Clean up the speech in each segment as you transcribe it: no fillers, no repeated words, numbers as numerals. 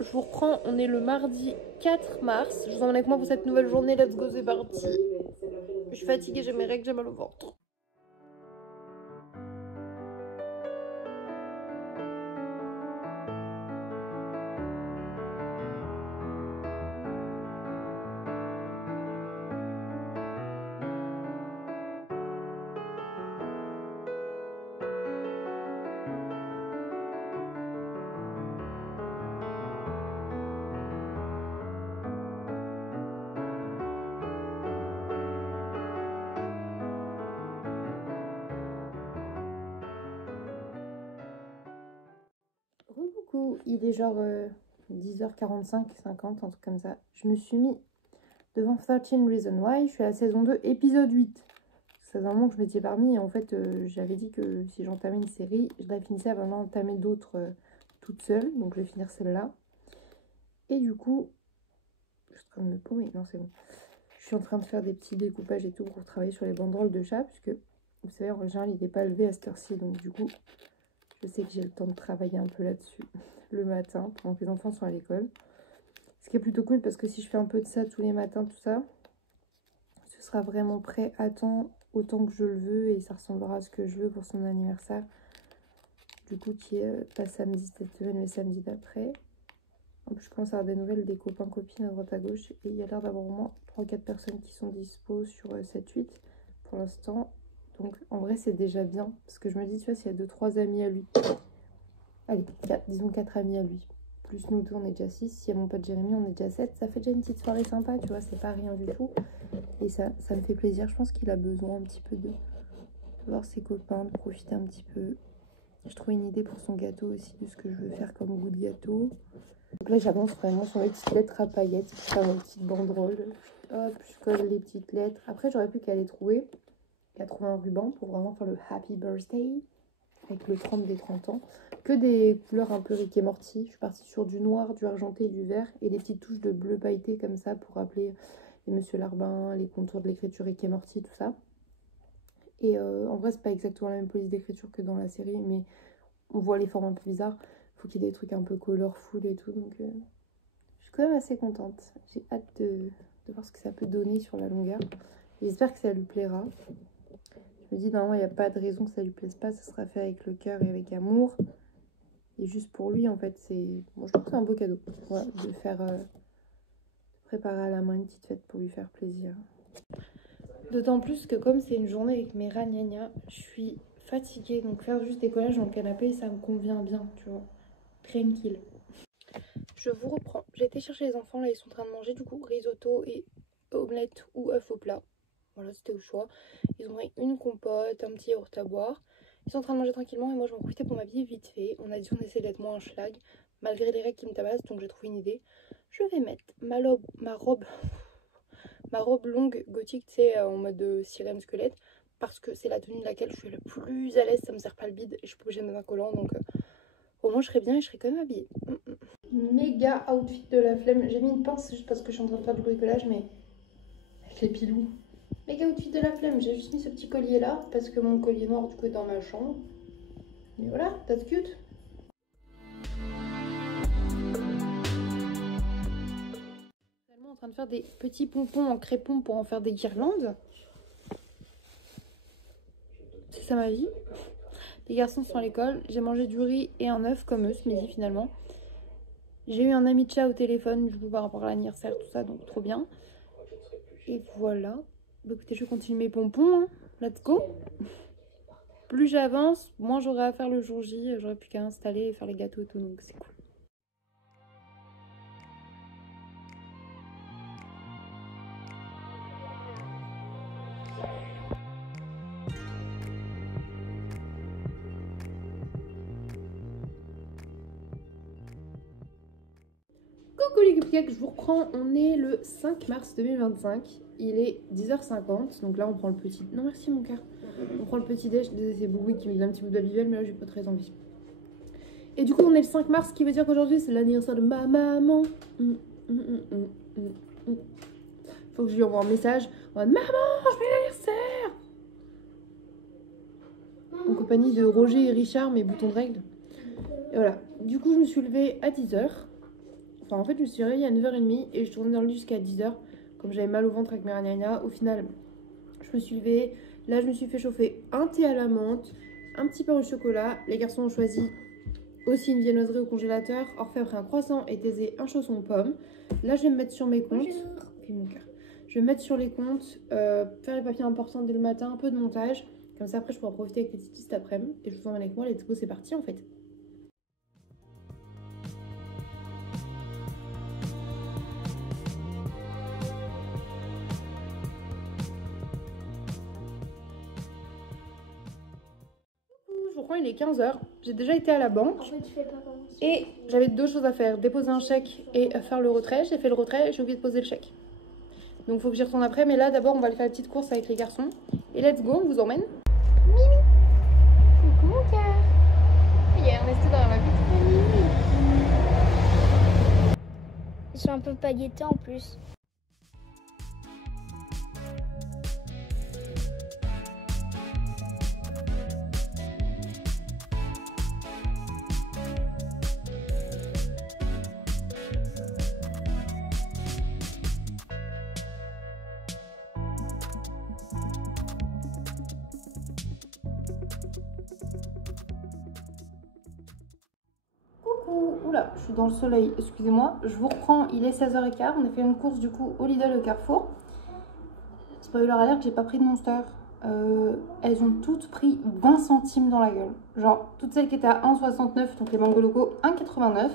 je vous reprends, on est le mardi 4 mars. Je vous emmène avec moi pour cette nouvelle journée, let's go, c'est parti. Je suis fatiguée, j'ai mes règles, j'ai mal au ventre. Coucou, il est genre 10h45, 50, un truc comme ça. Je me suis mis devant 13 Reasons Why, je suis à la saison 2, épisode 8. Ça faisait un moment que je m'étais parmi et en fait j'avais dit que si j'entamais une série, je la finissais avant d'entamer d'autres toute seule. Donc je vais finir celle-là. Et du coup, je suis en train de me paumer, non c'est bon. Je suis en train de faire des petits découpages et tout pour travailler sur les banderoles de chat, puisque vous savez en général il n'est pas levé à cette heure-ci, donc du coup je sais que j'ai le temps de travailler un peu là-dessus le matin pendant que les enfants sont à l'école. Ce qui est plutôt cool parce que si je fais un peu de ça tous les matins, tout ça, ce sera vraiment prêt à temps, autant que je le veux, et ça ressemblera à ce que je veux pour son anniversaire. Du coup, qui est pas samedi cette semaine, mais samedi d'après. En plus, je commence à avoir des nouvelles des copains, copines à droite à gauche. Et il y a l'air d'avoir au moins 3-4 personnes qui sont dispo sur 7-8 pour l'instant. Donc en vrai, c'est déjà bien. Parce que je me dis, tu vois, s'il y a 2-3 amis à lui. Allez, disons 4 amis à lui. Plus nous deux, on est déjà 6. S'il y a mon pote Jérémy, on est déjà 7. Ça fait déjà une petite soirée sympa, tu vois, c'est pas rien du tout. Et ça me fait plaisir. Je pense qu'il a besoin un petit peu de voir ses copains, de profiter un petit peu. Je trouve une idée pour son gâteau aussi, de ce que je veux faire comme goût de gâteau. Donc là, j'avance vraiment sur mes petites lettres à paillettes pour faire mes petites banderoles. Hop, je colle les petites lettres. Après, j'aurais pu qu'à les trouver. Elle a trouvé un ruban pour vraiment faire le Happy Birthday avec le 30 des 30 ans. Que des couleurs un peu Rick et Morty. Je suis partie sur du noir, du argenté et du vert. Et des petites touches de bleu pailleté comme ça pour rappeler les Monsieur Larbin, les contours de l'écriture Rick et Morty, tout ça. Et en vrai, c'est pas exactement la même police d'écriture que dans la série, mais on voit les formes un peu bizarres. Faut qu'il y ait des trucs un peu colorful et tout, donc je suis quand même assez contente. J'ai hâte de voir ce que ça peut donner sur la longueur. J'espère que ça lui plaira. Je me dis, normalement, il n'y a pas de raison que ça lui plaise pas. Ça sera fait avec le cœur et avec amour. Et juste pour lui, en fait, c'est... Bon, je trouve que c'est un beau cadeau. Voilà, de faire... préparer à la main une petite fête pour lui faire plaisir. D'autant plus que comme c'est une journée avec mes ragnagnas, je suis fatiguée. Donc faire juste des collages dans le canapé, ça me convient bien, tu vois. Tranquille. Je vous reprends. J'ai été chercher les enfants, là ils sont en train de manger du coup risotto et omelette ou œuf au plat. Voilà, c'était au choix. Ils ont pris une compote, un petit yaourt à boire. Ils sont en train de manger tranquillement et moi je m'en profitais pour m'habiller vite fait. On a dit qu'on essaie d'être moins un schlag, malgré les règles qui me tabassent, donc j'ai trouvé une idée. Je vais mettre ma robe longue gothique, tu sais, en mode sirène squelette, parce que c'est la tenue de laquelle je suis le plus à l'aise, ça me sert pas le bide et je suis pas obligée de mettre un collant, donc au moins je serai bien et je serai quand même habillée. Méga outfit de la flemme. J'ai mis une pince juste parce que je suis en train de faire du bricolage, mais avec les pilous. Méga outfit de la flemme. J'ai juste mis ce petit collier là parce que mon collier noir du coup est dans ma chambre. Et voilà, that's cute. Je suis en train de faire des petits pompons en crépon pour en faire des guirlandes. C'est ça ma vie. Les garçons sont à l'école. J'ai mangé du riz et un œuf comme eux ce midi finalement. J'ai eu un ami de chat au téléphone du coup par rapport à l'anniversaire, tout ça, donc trop bien. Et voilà. Bah, écoutez, je continue mes pompons. Hein. Let's go. Plus j'avance, moins j'aurai à faire le jour J. J'aurai plus qu'à installer et faire les gâteaux et tout, donc c'est cool. Coucou les cupcakes, je vous reprends. On est le 5 mars 2025. Il est 10h50. Donc là, on prend le petit... Non, merci mon cœur. On prend le petit déj. C'est Boubou qui me donne un petit bout de Babybel, mais là, j'ai pas très envie. Et du coup, on est le 5 mars, ce qui veut dire qu'aujourd'hui, c'est l'anniversaire de ma maman. Faut que je lui envoie un message. Maman, je fais l'anniversaire. En compagnie de Roger et Richard, mes boutons de règles. Et voilà. Du coup, je me suis levée à 10h. Enfin, en fait, je me suis réveillée à 9h30 et je tournais dans le lit jusqu'à 10h. Comme j'avais mal au ventre avec mes ragnagnas, au final, je me suis levée. Là, je me suis fait chauffer un thé à la menthe, un petit pain au chocolat. Les garçons ont choisi aussi une viennoiserie au congélateur. Orphée a pris un croissant et Thésée un chausson aux pommes. Là, je vais me mettre sur mes comptes. Okay, mon cœur. Je vais me mettre sur les comptes, faire les papiers importants dès le matin, un peu de montage. Comme ça, après, je pourrai profiter avec les titis cet après-midi. Et je vous emmène avec moi. Let's go, c'est parti en fait. Je crois qu'il est 15h. J'ai déjà été à la banque. En fait, tu fais pas comment Et j'avais deux choses à faire. Déposer un chèque et faire le retrait. J'ai fait le retrait et j'ai oublié de poser le chèque. Donc il faut que j'y retourne après. Mais là, d'abord, on va aller faire la petite course avec les garçons. Et let's go, on vous emmène. Mimi. Coucou mon cœur. Il y a Ernesto derrière la vitre. Mimi. Ils sont un peu pailletés en plus. Oula, je suis dans le soleil, excusez-moi. Je vous reprends, il est 16h15. On a fait une course du coup au Lidl au Carrefour. Spoiler alert, j'ai pas pris de Monster. Elles ont toutes pris 20 centimes dans la gueule. Genre, toutes celles qui étaient à 1,69, donc les mango locaux, 1,89.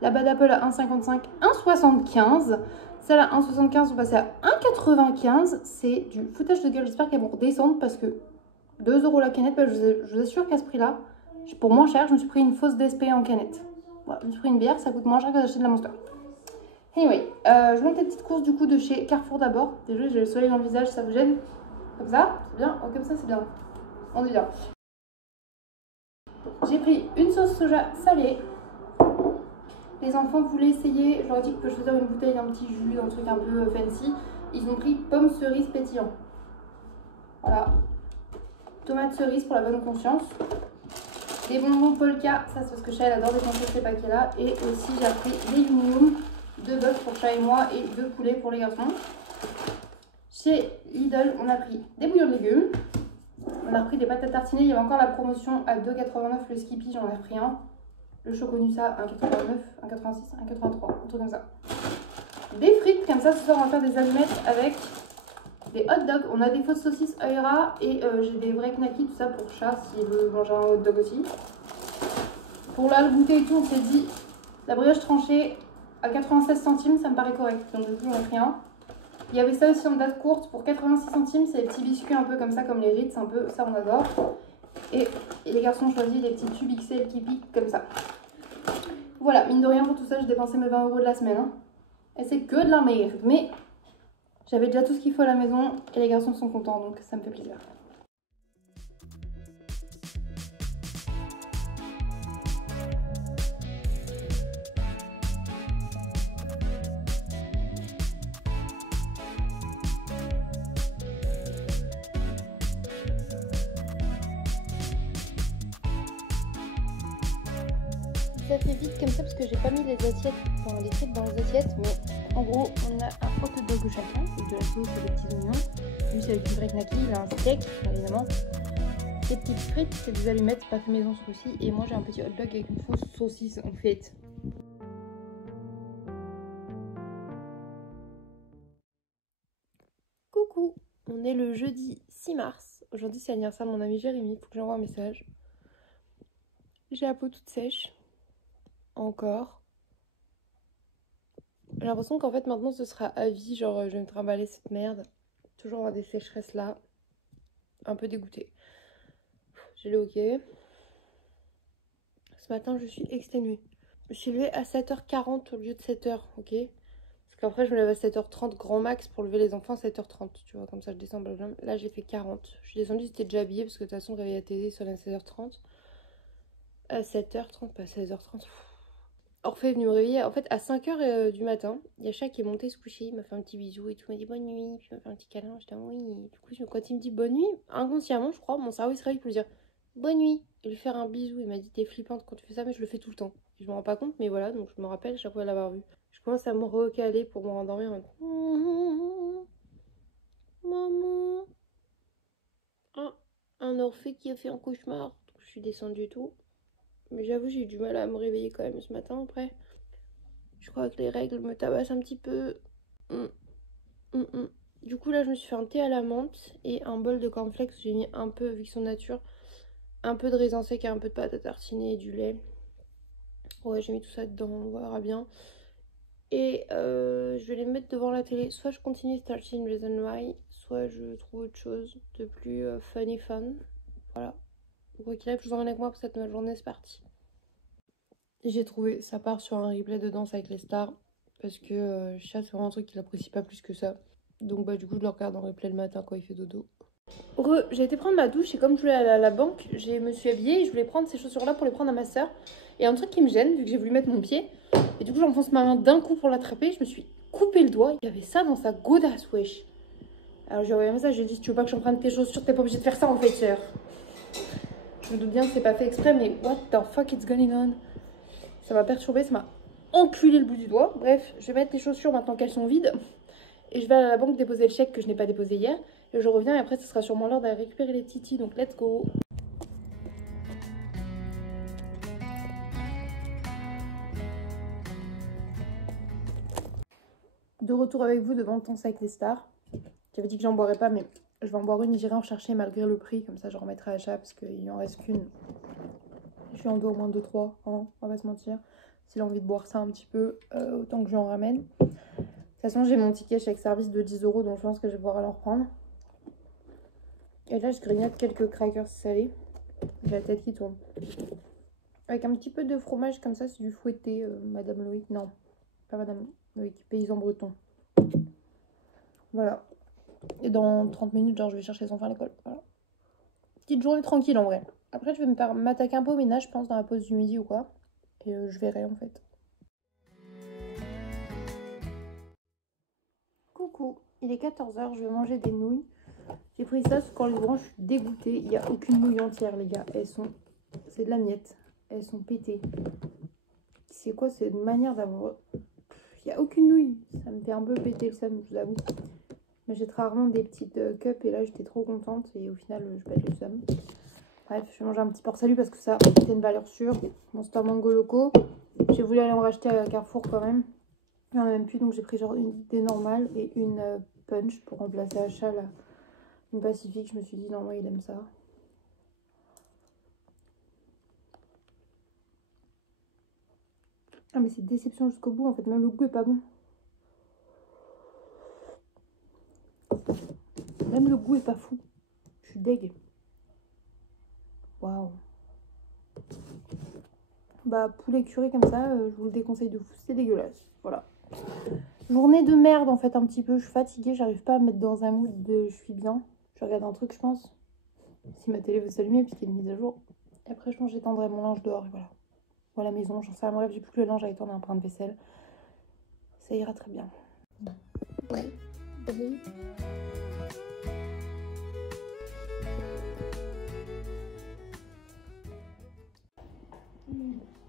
La bas d'Apple à 1,55, 1,75. Celle à 1,75 sont passées à 1,95. C'est du foutage de gueule. J'espère qu'elles vont redescendre parce que 2 € la canette, bah, je vous assure qu'à ce prix-là, pour moins cher, je me suis pris une fausse DSP en canette. Voilà, je me suis pris une bière, ça coûte moins cher que d'acheter de la Monster. Anyway, je monte les petites courses du coup de chez Carrefour d'abord. Désolé, j'ai le soleil dans le visage, ça vous gêne? Comme ça, c'est bien? Oh, comme ça, c'est bien. On est bien. J'ai pris une sauce soja salée. Les enfants voulaient essayer, je leur ai dit que je faisais une bouteille d'un petit jus, d'un truc un peu fancy. Ils ont pris pomme cerise pétillant. Voilà. Tomate cerise pour la bonne conscience. Des bonbons Polka, ça c'est parce que Chat elle adore dépenser ces paquets là. Et aussi j'ai pris des Yum, 2 bœufs pour Chat et moi et 2 poulets pour les garçons. Chez Lidl, on a pris des bouillons de légumes. On a pris des pâtes à tartiner. Il y avait encore la promotion à 2,89 le Skippy, j'en ai repris un. Le Choconusa, 1,89, 1,86, 1,83, un truc comme ça. Des frites, comme ça ce soir on va faire des allumettes avec des hot dogs. On a des fausses saucisses Aira et j'ai des vrais knackis, tout ça pour Chat s'il veut manger un hot dog aussi. Pour là, le goûter et tout, on s'est dit la brioche tranchée à 96 centimes, ça me paraît correct. Donc du coup, on a pris un. Il y avait ça aussi en date courte pour 86 centimes. C'est des petits biscuits un peu comme ça, comme les Ritz, un peu. Ça, on adore. Et les garçons ont choisi des petits tubes XL qui piquent comme ça. Voilà, mine de rien, pour tout ça, j'ai dépensé mes 20 € de la semaine. Hein. Et c'est que de la merde. Mais j'avais déjà tout ce qu'il faut à la maison et les garçons sont contents, donc ça me fait plaisir. Ça fait vite comme ça parce que j'ai pas mis les assiettes, enfin les frites dans les assiettes, mais en gros on a un hot dog chacun, avec de la sauce et des petits oignons. Lui c'est avec du vrai knacky, il a un steak évidemment. Ces petites frites, c'est des allumettes, pas fait maison ce coup-ci, et moi j'ai un petit hot dog avec une fausse saucisse en fait. Coucou, on est le jeudi 6 mars. Aujourd'hui c'est l'anniversaire de mon ami Jérémy, faut que j'envoie un message. J'ai la peau toute sèche. Encore. J'ai l'impression qu'en fait maintenant ce sera à vie, genre je vais me trimballer cette merde. Toujours avoir des sécheresses là. Un peu dégoûtée. J'ai le hockey. Ce matin je suis exténuée. Je suis levée à 7h40 au lieu de 7h, ok? Parce qu'après je me lève à 7h30 grand max pour lever les enfants à 7h30. Tu vois, comme ça je descends blablabla. Là j'ai fait 40. Je suis descendue, c'était déjà habillée parce que de toute façon le réveil à télé sonne à 16h30. À 7h30, pas 16h30. Orphée est venu me réveiller. En fait, à 5h du matin, il y a Chat qui est monté se coucher. Il m'a fait un petit bisou et tout. Il m'a dit bonne nuit. Puis il m'a fait un petit câlin. J'étais oui. Du coup, quand il me dit bonne nuit, inconsciemment, je crois, mon cerveau il se réveille pour lui dire bonne nuit et lui faire un bisou. Il m'a dit t'es flippante quand tu fais ça, mais je le fais tout le temps. je me rends pas compte, mais voilà, donc je me rappelle chaque fois l'avoir vu. Je commence à me recaler pour me rendormir en mode maman, un Orphée qui a fait un cauchemar. Donc, je suis descendue et tout. Mais j'avoue, j'ai eu du mal à me réveiller quand même ce matin après. Je crois que les règles me tabassent un petit peu. Du coup, là, je me suis fait un thé à la menthe et un bol de cornflakes. J'ai mis un peu, vu qu'ils sont nature, un peu de raisin sec et un peu de pâte à tartiner et du lait. Ouais, j'ai mis tout ça dedans, on verra bien. Et je vais les mettre devant la télé. Soit je continue 13 Reasons Why, soit je trouve autre chose de plus funny fun. Voilà. Quoi qu'il arrive, je vous emmène avec moi pour cette nouvelle journée, c'est parti. J'ai trouvé, ça part sur un replay de Danse avec les stars. Parce que Chat, c'est vraiment un truc qu'il apprécie pas plus que ça. Donc bah du coup, je le regarde en replay le matin quand il fait dodo. J'ai été prendre ma douche et comme je voulais aller à la banque, je me suis habillée et je voulais prendre ces chaussures-là pour les prendre à ma soeur. Et un truc qui me gêne, vu que j'ai voulu mettre mon pied. Et du coup, j'enfonce ma main d'un coup pour l'attraper. Je me suis coupé le doigt. Il y avait ça dans sa godasse, wesh. Alors j'ai envoyé un message, j'ai dit, si tu veux pas que je prenne tes chaussures, t'es pas obligée de faire ça en fait, sœur. Je me doute bien que c'est pas fait exprès, mais what the fuck is going on? Ça m'a perturbé, ça m'a enculé le bout du doigt. Bref, je vais mettre les chaussures maintenant qu'elles sont vides. Et je vais à la banque déposer le chèque que je n'ai pas déposé hier. Et je reviens et après, ce sera sûrement l'heure d'aller récupérer les titis. Donc, let's go. De retour avec vous devant Danse avec les stars. J'avais dit que j'en boirais pas, mais je vais en boire une et j'irai en chercher malgré le prix. Comme ça, je remettrai à Chat parce qu'il en reste qu'une. Je suis en dos au moins 2-3, hein, on va pas se mentir. S'il a envie de boire ça un petit peu, autant que je lui en ramène. De toute façon, j'ai mon ticket chèque service de 10 €, donc je pense que je vais pouvoir en reprendre. Et là, je grignote quelques crackers salés. J'ai la tête qui tourne. Avec un petit peu de fromage comme ça, c'est du fouetté, Madame Loïc. Non, pas Madame Loïc, paysan breton. Voilà. Et dans 30 minutes, genre, je vais chercher les enfants à l'école. Voilà. Petite journée tranquille en vrai. Après, je vais m'attaquer un peu au ménage, je pense, dans la pause du midi ou quoi. Et je verrai en fait. Coucou, il est 14 h, je vais manger des nouilles. J'ai pris ça quand les branches, je suis dégoûtée. Il n'y a aucune nouille entière, les gars. C'est de la miette. Elles sont pétées. C'est quoi cette manière d'avoir... Il n'y a aucune nouille. Ça me fait un peu péter le seum, je vous avoue. Mais j'ai très rarement des petites cups et là j'étais trop contente et au final je pète le seum. Bref, je vais manger un petit port salut parce que ça c'était une valeur sûre. Mon store mango loco. J'ai voulu aller en racheter à Carrefour quand même. Il n'y en a même plus donc j'ai pris genre des normales et une punch pour remplacer à Chat là. Une Pacifique. Je me suis dit non, moi il aime ça. Ah mais c'est déception jusqu'au bout en fait, même le goût est pas bon. Même le goût est pas fou. Je suis deg. Waouh. Bah poulet curry comme ça, je vous le déconseille de fou, c'est dégueulasse. Voilà. Journée de merde en fait un petit peu, je suis fatiguée, j'arrive pas à me mettre dans un mood de je suis bien. Je regarde un truc je pense. Si ma télé veut s'allumer puisqu'elle est mise à jour. Et après je pense j'étendrai mon linge dehors et voilà. Ou à la maison, j'en sais rien, bref, j'ai plus que le linge à étendre un brin de vaisselle. Ça ira très bien.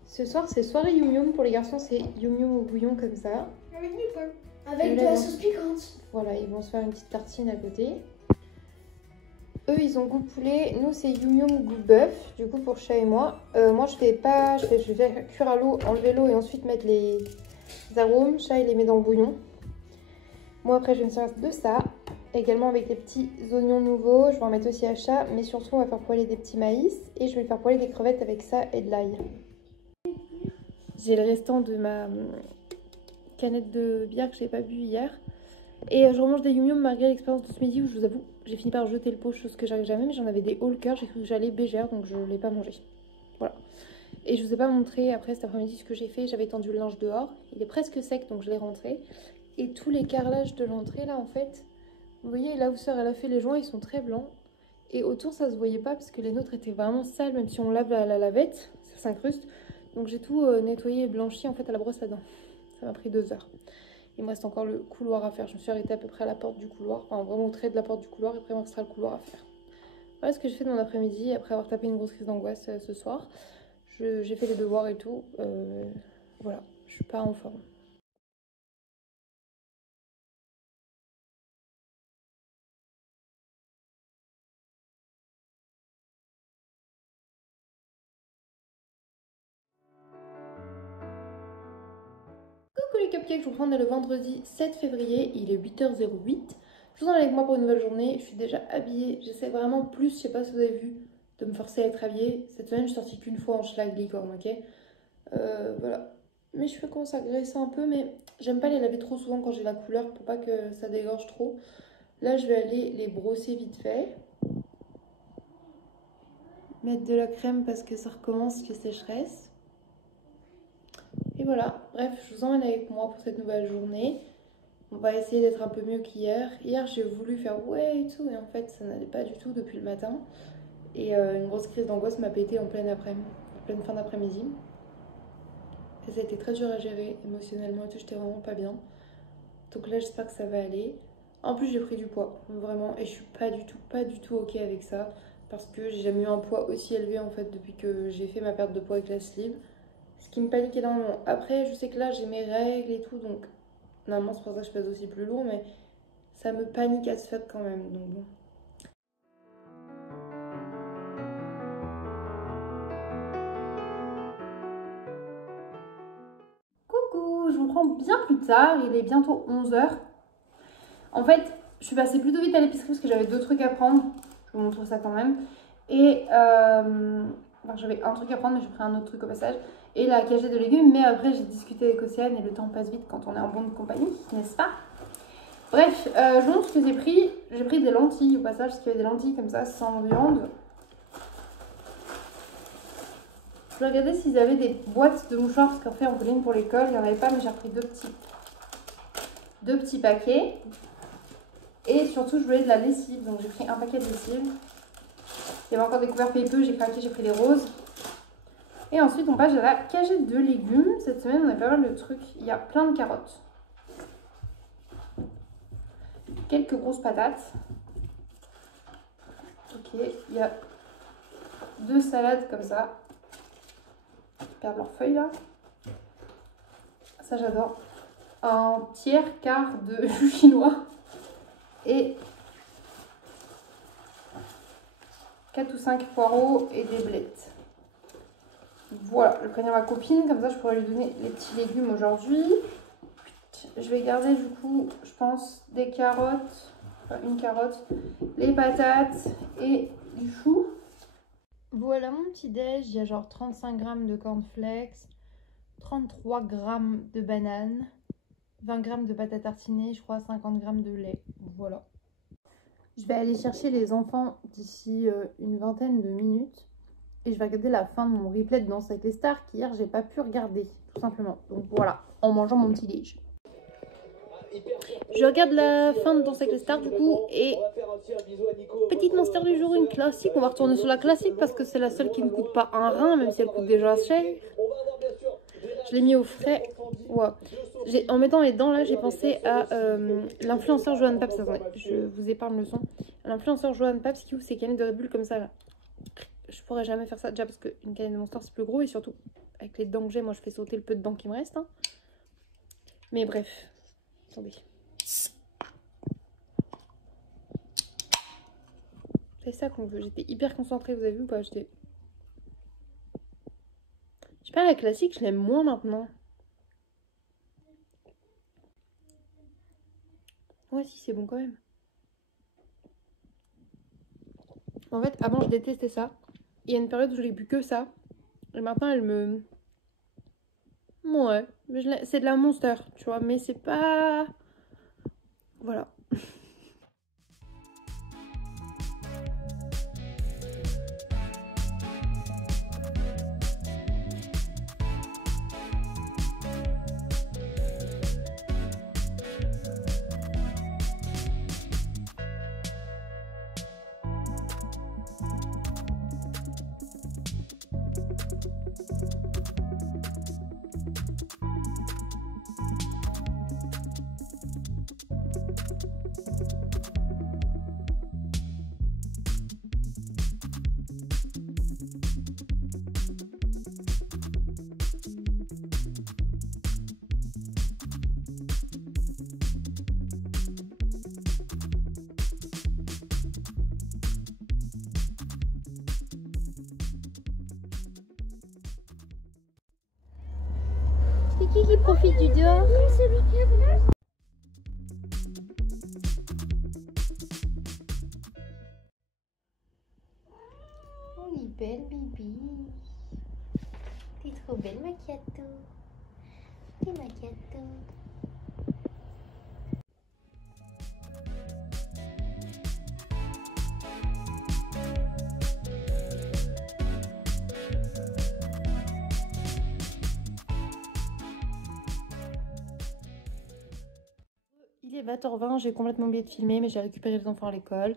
Ce soir c'est soirée Yum Yum, pour les garçons c'est Yum Yum au bouillon comme ça. Avec de la sauce piquante. Voilà, ils vont se faire une petite tartine à côté. Eux ils ont goût poulet, nous c'est Yum Yum goût bœuf, du coup pour Chat et moi. Moi je fais pas, je vais cuire à l'eau, enlever l'eau et ensuite mettre les arômes. Chat il les met dans le bouillon. Moi après je vais me servir de ça, également avec des petits oignons nouveaux, je vais en mettre aussi à Chat, mais surtout on va faire poêler des petits maïs et je vais faire poêler des crevettes avec ça et de l'ail. J'ai le restant de ma canette de bière que je n'ai pas bu hier. Et je remange des Yum Yum malgré l'expérience de ce midi où je vous avoue, j'ai fini par jeter le pot, chose que j'arrive jamais, mais j'en avais des haut le cœur, j'ai cru que j'allais bégère donc je ne l'ai pas mangé. Voilà. Et je vous ai pas montré après cet après-midi ce que j'ai fait, j'avais tendu le linge dehors, il est presque sec donc je l'ai rentré. Et tous les carrelages de l'entrée là en fait, vous voyez là où sœur elle a fait les joints, ils sont très blancs. Et autour ça se voyait pas parce que les nôtres étaient vraiment sales, même si on lave la lavette, ça s'incruste. Donc j'ai tout nettoyé et blanchi en fait à la brosse à dents. Ça m'a pris 2 heures. Il me reste encore le couloir à faire. Je me suis arrêtée à peu près à la porte du couloir. Enfin vraiment au trait de la porte du couloir. Et après il me restera le couloir à faire. Voilà ce que j'ai fait dans l'après-midi après avoir tapé une grosse crise d'angoisse ce soir. J'ai fait les devoirs et tout. Voilà, je suis pas en forme. Coucou les cupcakes, je vous prends le vendredi 7 février, il est 8h08. Je vous en avec moi pour une nouvelle journée, je suis déjà habillée, j'essaie vraiment plus, je sais pas si vous avez vu, de me forcer à être habillée. Cette semaine je suis sortie qu'une fois en schlag licorne, ok. Voilà. Mes cheveux commencent à graisser un peu, mais j'aime pas les laver trop souvent quand j'ai la couleur pour pas que ça dégorge trop. Là je vais aller les brosser vite fait. Mettre de la crème parce que ça recommence les sécheresses. Et voilà, bref, je vous emmène avec moi pour cette nouvelle journée. On va essayer d'être un peu mieux qu'hier. Hier, j'ai voulu faire ouais et tout, et en fait, ça n'allait pas du tout depuis le matin. Et une grosse crise d'angoisse m'a pété en pleine après-midi, en pleine fin d'après-midi. Et ça a été très dur à gérer émotionnellement et tout, j'étais vraiment pas bien. Donc là, j'espère que ça va aller. En plus, j'ai pris du poids, vraiment, et je suis pas du tout ok avec ça. Parce que j'ai jamais eu un poids aussi élevé en fait depuis que j'ai fait ma perte de poids avec la sleeve. Ce qui me panique énormément. Après, je sais que là, j'ai mes règles et tout, donc normalement, c'est pour ça que je pèse aussi plus lourd, mais ça me panique à ce fait quand même, donc bon. Coucou, je vous prends bien plus tard, il est bientôt 11h. En fait, je suis passée plutôt vite à l'épicerie parce que j'avais 2 trucs à prendre. Je vous montre ça quand même. Et enfin, j'avais un truc à prendre, mais j'ai pris un autre truc au passage. Et la cagette de légumes, mais après j'ai discuté avec Océane et le temps passe vite quand on est en bonne compagnie, n'est-ce pas? Bref, je vous montre ce que j'ai pris. J'ai pris des lentilles au passage, parce qu'il y avait des lentilles comme ça, sans viande. Je vais regarder s'ils avaient des boîtes de mouchoirs, parce qu'en fait on voulait une pour l'école, il n'y en avait pas, mais j'ai repris deux petits paquets. Et surtout je voulais de la lessive, donc j'ai pris un paquet de lessive. Il y avait encore des couverts pépeux, j'ai craqué, j'ai pris les roses. Et ensuite on passe à la cagette de légumes. Cette semaine on a pas mal de trucs, il y a plein de carottes. Quelques grosses patates. Ok, il y a 2 salades comme ça. Ils perdent leurs feuilles là. Ça j'adore. Un quart de jus chinois. Et 4 ou 5 poireaux et des blettes. Voilà, je vais prévenir ma copine, comme ça je pourrais lui donner les petits légumes aujourd'hui. Je vais garder du coup, je pense, des carottes, enfin une carotte, les patates et du chou. Voilà mon petit déj, il y a genre 35 g de cornflakes, 33 g de bananes, 20 g de pâte à tartiner, je crois 50 g de lait. Voilà. Je vais aller chercher les enfants d'ici une vingtaine de minutes. Et je vais regarder la fin de mon replay de Danse avec les stars qu'hier j'ai pas pu regarder, tout simplement. Donc voilà, en mangeant mon petit déj. Je regarde la fin de Danse avec les stars du coup et petite monster du jour, une classique. On va retourner sur la classique parce que c'est la seule qui ne coûte pas un rein, même si elle coûte déjà cher. Je l'ai mis au frais. Ouais. En mettant les dents là, j'ai pensé à l'influenceur Johan Paps. Attendez, je vous épargne le son. L'influenceur Johan Paps qui ouvre ses canettes de Red Bull comme ça là. Je pourrais jamais faire ça déjà parce qu'une canette de Monster c'est plus gros et surtout avec les dents que j'ai, moi je fais sauter le peu de dents qui me reste. Hein. Mais bref, attendez. C'est ça qu'on veut. J'étais hyper concentrée, vous avez vu ou pas? Je sais pas, la classique, je l'aime moins maintenant. Ouais, si, c'est bon quand même. En fait, avant, je détestais ça. Il y a une période où je n'ai bu que ça. Et maintenant, elle me... Ouais, c'est de la Monster, tu vois. Mais c'est pas... Voilà. Qui profite du dehors? On est belle, Bibi. T'es trop belle, Macchiato. T'es Macchiato. Il est 20h20, j'ai complètement oublié de filmer, mais j'ai récupéré les enfants à l'école.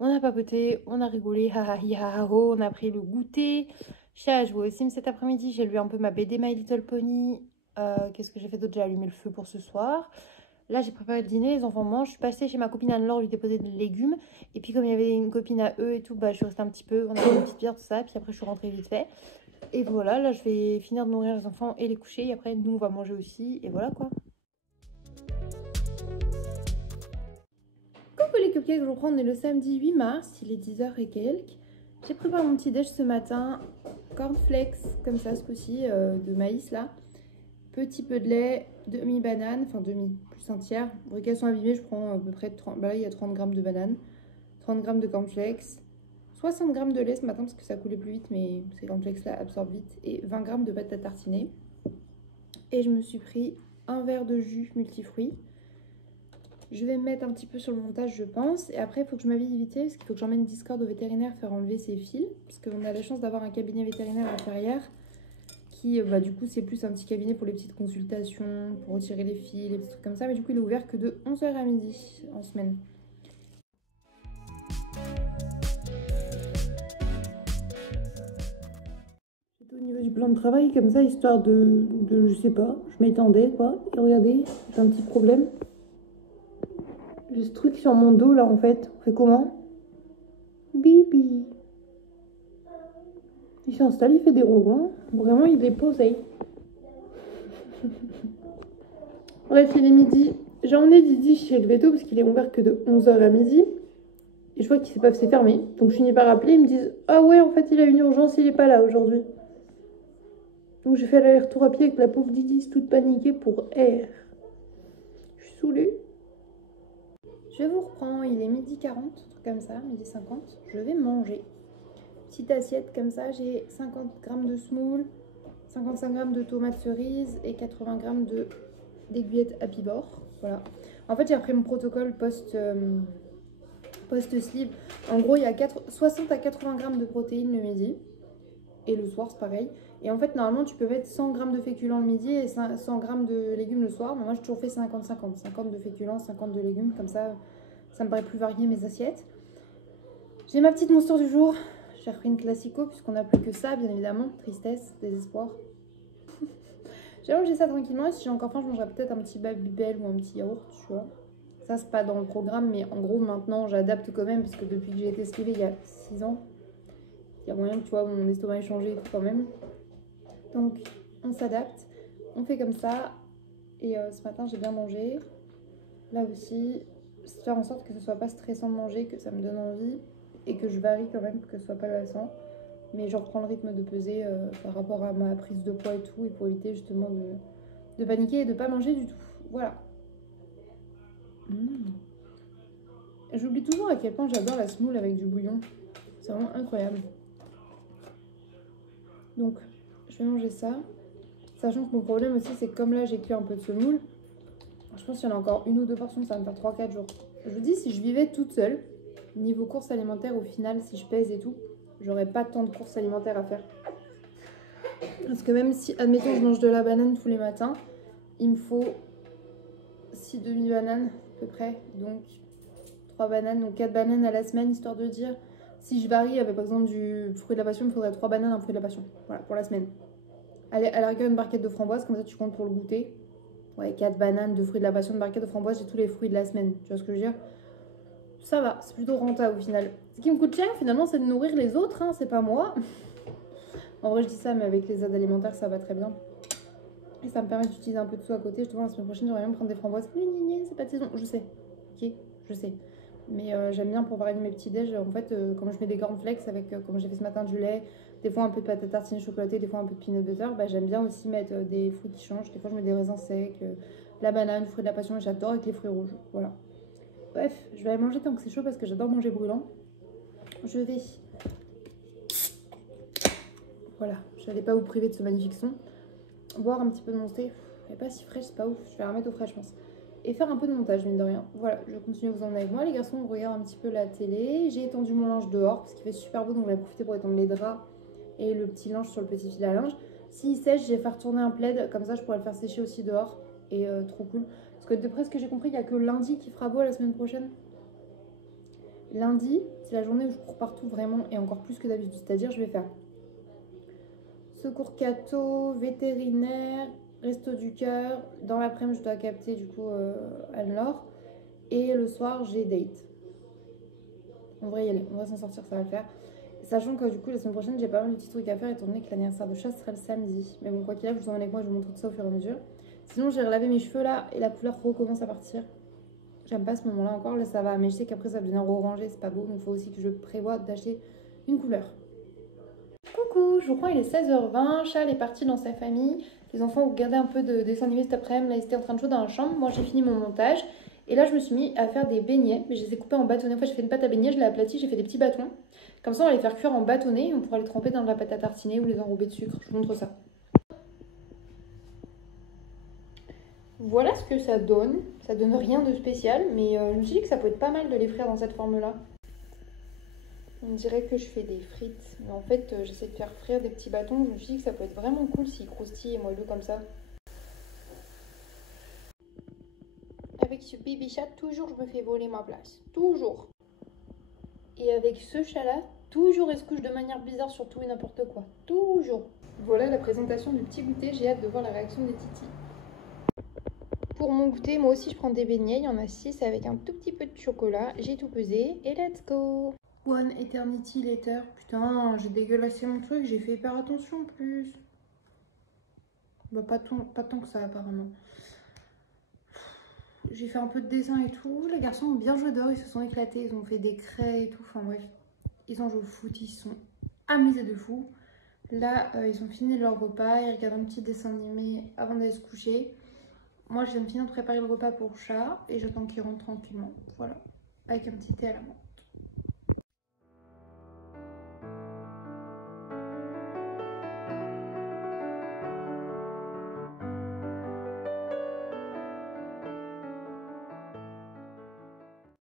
On a papoté, on a rigolé, on a pris le goûter. J'ai à jouer aux Sims cet après-midi, j'ai lu un peu ma BD My Little Pony. Qu'est-ce que j'ai fait d'autre? J'ai allumé le feu pour ce soir. Là, j'ai préparé le dîner, les enfants mangent. Je suis passée chez ma copine Anne-Laure lui déposer des légumes. Et puis, comme il y avait une copine à eux et tout, bah, je suis restée un petit peu. On a fait une petite bière, tout ça. Puis après, je suis rentrée vite fait. Et voilà, là, je vais finir de nourrir les enfants et les coucher. Et après, nous, on va manger aussi. Et voilà quoi. Coucou les cupcakes, je vous reprends, on est le samedi 8 mars, il est 10h et quelques. J'ai préparé mon petit déj ce matin, cornflakes comme ça ce coup-ci, de maïs là. Petit peu de lait, demi-banane, enfin demi, plus un tiers. Vu qu'elles sont abîmées, je prends à peu près 30, bah là il y a 30 grammes de banane, 30 grammes de cornflakes, 60 grammes de lait ce matin parce que ça coulait plus vite mais ces cornflakes là absorbent vite, et 20 grammes de pâte à tartiner. Et je me suis pris un verre de jus multifruits. Je vais me mettre un petit peu sur le montage, je pense. Et après, il faut que je m'habille vite parce qu'il faut que j'emmène Discord au vétérinaire faire enlever ses fils. Parce qu'on a la chance d'avoir un cabinet vétérinaire à l'intérieur. Qui, du coup, c'est plus un petit cabinet pour les petites consultations, pour retirer les fils, les petits trucs comme ça. Mais du coup, il est ouvert que de 11h à midi en semaine. J'étais au niveau du plan de travail, comme ça, histoire de je sais pas, je m'étendais, quoi. Et regardez, j'ai un petit problème. J'ai ce truc sur mon dos là en fait. On fait comment? Bibi. Il s'installe, il fait des ronrons. Vraiment, il est posé. Bref, il est midi. J'ai emmené Didi chez le veto parce qu'il est ouvert que de 11h à midi. Et je vois qu'il c'est fermé. Donc je finis par appeler. Ils me disent ah ouais, en fait, il a une urgence, il est pas là aujourd'hui. Donc j'ai fait l'aller-retour à pied avec la pauvre Didi, toute paniquée pour R. Je suis saoulée. Je vous reprends, il est midi 40, un truc comme ça, midi 50. Je vais manger. Petite assiette comme ça, j'ai 50 g de semoule, 55 g de tomates cerises et 80 g d'aiguillettes Happy Bore. Voilà. En fait, j'ai repris mon protocole post-sleeve. En gros, il y a 60 à 80 g de protéines le midi. Et le soir, c'est pareil. Et en fait, normalement, tu peux mettre 100 g de féculents le midi et 100 g de légumes le soir. Mais moi, j'ai toujours fait 50-50. 50 de féculents, 50 de légumes. Comme ça me paraît plus varié mes assiettes. J'ai ma petite monster du jour. J'ai repris une classico puisqu'on n'a plus que ça, bien évidemment. Tristesse, désespoir. J'ai mangé ça tranquillement. Et si j'ai encore faim, je mangerai peut-être un petit Babybel ou un petit yaourt, tu vois. Ça, c'est pas dans le programme. Mais en gros, maintenant, j'adapte quand même. Parce que depuis que j'ai été scellée il y a 6 ans, il y a moyen que, tu vois, mon estomac ait changé et tout quand même. Donc, on s'adapte. On fait comme ça. Et ce matin, j'ai bien mangé. Là aussi, c'est faire en sorte que ce soit pas stressant de manger, que ça me donne envie. Et que je varie quand même, que ce soit pas lassant. Mais je reprends le rythme de peser par rapport à ma prise de poids et tout. Et pour éviter justement de paniquer et de pas manger du tout. Voilà. J'oublie toujours à quel point j'adore la semoule avec du bouillon. C'est vraiment incroyable. Donc, je vais manger ça. Sachant que mon problème aussi, c'est que comme là, j'ai cuit un peu de semoule. Je pense qu'il y en a encore une ou deux portions, ça va me faire 3-4 jours. Je vous dis, si je vivais toute seule, niveau courses alimentaires, au final, si je pèse et tout, j'aurais pas tant de courses alimentaires à faire. Parce que même si, admettons, je mange de la banane tous les matins, il me faut 6 demi-bananes à peu près. Donc 3 bananes, donc 4 bananes à la semaine, histoire de dire, si je varie avec par exemple du fruit de la passion, il me faudrait 3 bananes, un fruit de la passion. Voilà, pour la semaine. Allez, à la rigueur, une barquette de framboises, comme ça tu comptes pour le goûter. Ouais, 4 bananes, 2 fruits de la passion, une barquette de framboises, j'ai tous les fruits de la semaine. Tu vois ce que je veux dire? Ça va, c'est plutôt rentable au final. Ce qui me coûte cher finalement, c'est de nourrir les autres, hein, c'est pas moi. En vrai, je dis ça, mais avec les aides alimentaires, ça va très bien. Et ça me permet d'utiliser un peu de sous à côté. Justement, la semaine prochaine, j'aurais bien prendre des framboises. C'est pas de saison, je sais. Ok, je sais. Mais j'aime bien pour varier mes petits déj. En fait, quand je mets des cornflakes avec, comme j'ai fait ce matin, du lait, des fois un peu de pâte à tartiner chocolatée, des fois un peu de peanut butter, bah, j'aime bien aussi mettre des fruits qui changent. Des fois je mets des raisins secs, la banane, le fruit de la passion, et j'adore avec les fruits rouges. Voilà. Bref, je vais aller manger tant que c'est chaud parce que j'adore manger brûlant. Je vais... Voilà, je n'allais pas vous priver de ce magnifique son. Boire un petit peu de mon thé. Elle n'est pas si fraîche, c'est pas ouf. Je vais la remettre au frais, je pense. Et faire un peu de montage, mine de rien. Voilà, je continue à vous emmener avec moi. Les garçons, on regarde un petit peu la télé. J'ai étendu mon linge dehors parce qu'il fait super beau, donc je vais profiter pour étendre les draps et le petit linge sur le petit fil à linge. S'il sèche, je vais faire tourner un plaid. Comme ça, je pourrais le faire sécher aussi dehors. Et trop cool. Parce que d'après ce que j'ai compris, il n'y a que lundi qui fera beau la semaine prochaine. Lundi, c'est la journée où je cours partout vraiment et encore plus que d'habitude. C'est-à-dire, je vais faire secours catho, vétérinaire, resto du cœur. Dans l'après-midi, je dois capter du coup Anne-Laure. Et le soir, j'ai date. On va y aller, on va s'en sortir, ça va le faire. Sachant que du coup, la semaine prochaine, j'ai pas mal de petits trucs à faire étant donné que l'anniversaire de chat sera le samedi. Mais bon, quoi qu'il arrive, je vous emmène avec moi, je vous montre tout ça au fur et à mesure. Sinon, j'ai relavé mes cheveux là et la couleur recommence à partir. J'aime pas ce moment-là encore, là ça va, mais je sais qu'après ça va devenir orangé, c'est pas beau, donc il faut aussi que je prévoie d'acheter une couleur. Coucou, je vous crois il est 16h20, Charles est parti dans sa famille, les enfants ont regardé un peu de dessin animé cet après-midi, là ils étaient en train de jouer dans la chambre, moi j'ai fini mon montage, et là je me suis mis à faire des beignets, mais je les ai coupés en bâtonnets, en fait j'ai fait une pâte à beignets, je l'ai aplatie, j'ai fait des petits bâtons, comme ça on va les faire cuire en bâtonnets, et on pourra les tremper dans de la pâte à tartiner ou les enrober de sucre, je vous montre ça. Voilà ce que ça donne rien de spécial, mais je me suis dit que ça peut être pas mal de les frire dans cette forme-là. On dirait que je fais des frites, mais en fait j'essaie de faire frire des petits bâtons, je me suis dit que ça peut être vraiment cool s'ils croustillent et moelleux comme ça. Avec ce baby chat, toujours je me fais voler ma place, toujours. Et avec ce chat-là, toujours il se couche de manière bizarre sur tout et n'importe quoi, toujours. Voilà la présentation du petit goûter, j'ai hâte de voir la réaction des titis. Pour mon goûter, moi aussi je prends des beignets, il y en a 6 avec un tout petit peu de chocolat. J'ai tout pesé et let's go. One eternity later. Putain, j'ai dégueulassé mon truc, j'ai fait hyper attention en plus. Bah pas tant que ça apparemment. J'ai fait un peu de dessin et tout. Les garçons ont bien joué dehors, ils se sont éclatés, ils ont fait des craies et tout. Enfin bref, ils ont joué au foot, ils se sont amusés de fou. Là, ils ont fini leur repas, ils regardent un petit dessin animé avant d'aller se coucher. Moi, je viens de finir de préparer le repas pour chat et j'attends qu'il rentre tranquillement. Voilà, avec un petit thé à la main.